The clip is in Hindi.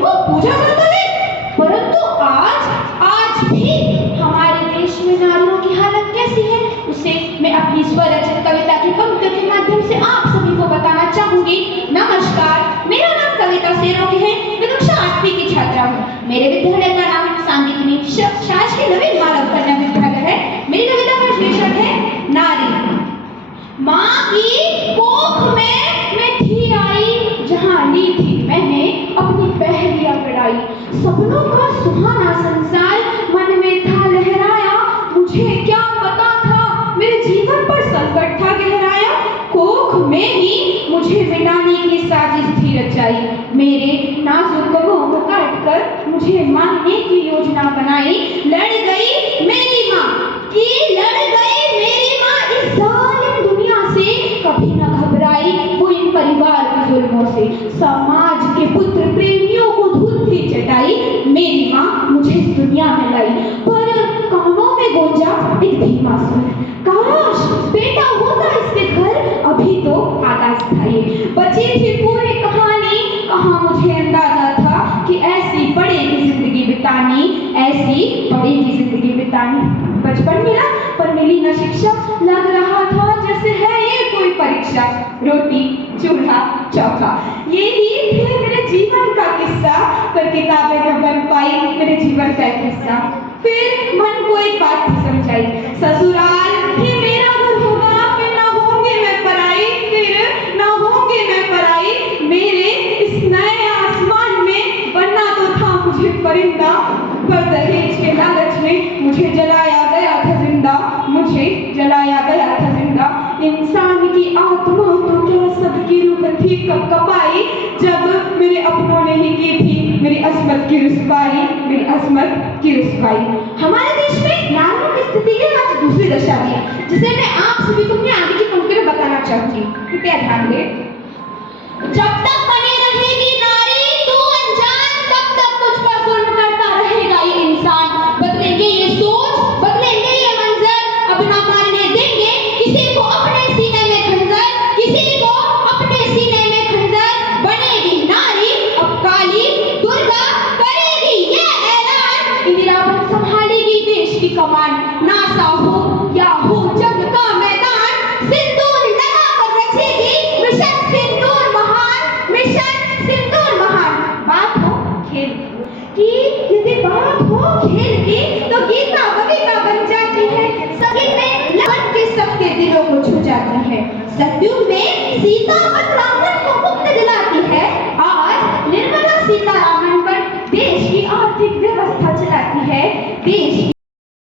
को पूजा करता है। परंतु आज भी हमारे देश में नारियों की हालत कैसी है, उसे मैं अपनी स्वरचित कविता की पंक्तियों के माध्यम से आप सभी को बताना चाहूंगी। नमस्कार, मेरा नाम कविता सेरोगी है। मैं कक्षा 8वीं की छात्रा हूँ। मेरे विद्यालय का नाम सांदीपनी शासकीय नवीन मानव कन्या विद्यालय है। मेरी कविता का शीर्षक है नारी। माँ की कोख में मैं थी आई, जहाँ ली थी मैंने अपनी पहली अंगड़ाई। सपनों का सुहाना संसार मन में था लहराया, मुझे क्या पता था मेरे जीवन पर संकट था गहराया। कोख में ही मुझे मिटाने की साजिश थी रचाई, मेरे नाजुक कदमों को काट कर मुझे मारने की योजना बनाई। लड़ गई मेरी माँ इस जालिम दुनिया से, कभी न घबराई वो इन परिवार के जुल्मों से। समाज के पुत्र प्रेमियों को धूल थी चटाई, मेरी माँ मुझे इस दुनिया में लाई। पर कानों में गूंजा एक धीमा स्वर, काश बेटा होता इसके घर, अभी तो आकाश था ये। बची थी पूरी कहानी, कहाँ मुझे अंदाजा था कि ऐसी पड़ेगी जिंदगी बितानी, ऐसी पड़ेगी जिंदगी बितानी। बचपन मिला पर मिली न शिक्षा, लग रहा था जैसे है ये कोई परीक्षा। रोटी चूल्हा चौका यही थे मेरे जीवन का किस्सा, पर किताबें न बन पाई मेरे जीवन का किस्सा। फिर मन को एक बात समझाई, ससुराल ही मेरा घर होगा, फिर ना होंगे मैं पराई, फिर ना होंगे मैं पराई। मेरे इस नए आसमान में बनना तो था मुझे परिंदा, पर दहेज के लालच में मुझे जलाया गया था जिंदा, मुझे जलाया गया था जिंदा। इंसान की आत्मा तो क्या सबकी रूह थी कपकपाई, जब मेरे अपनों ने ही की थी मेरी अस्मत की रुसवाई, मेरी अस्मत की रुसवाई। हमारे देश में नारियों की स्थिति है आज दूसरी दशा में, जिसे मैं आप सभी को अपनी आगे की पंक्ति में बताना चाहूंगी। कृपया ध्यान दें। जब तक बनी रहेगी नारी तू अनजान, तब तक तुझ पर जुल्म करता रहेगा ये इंसान। बदलेंगे ये सोच, बदलेंगे ये मंजर, अब ना मारने देंगे किसी को अपने सीने में खंजर, किसी को अपने सीने में खंजर। बनेगी नारी अब काली दुर्गा, करेगी ये ऐलान, इंदिरा संभालेगी देश की कमान। नासा हो या हो जग का मैदान, सिंदूर लगा कर रचेगी मिशन सिंदूर महान, मिशन सिंदूर महान। बात हो खेल की, यदि बात हो खेल की तो गीता बबीता बन जाती है, सभी में लगन के सबके दिलों को छू जाती है। सतयुग में सीता और रावण को मुक्ति दिलाती है, आज निर्मला सीतारामन पर देश की आर्थिक व्यवस्था चलाती है, देश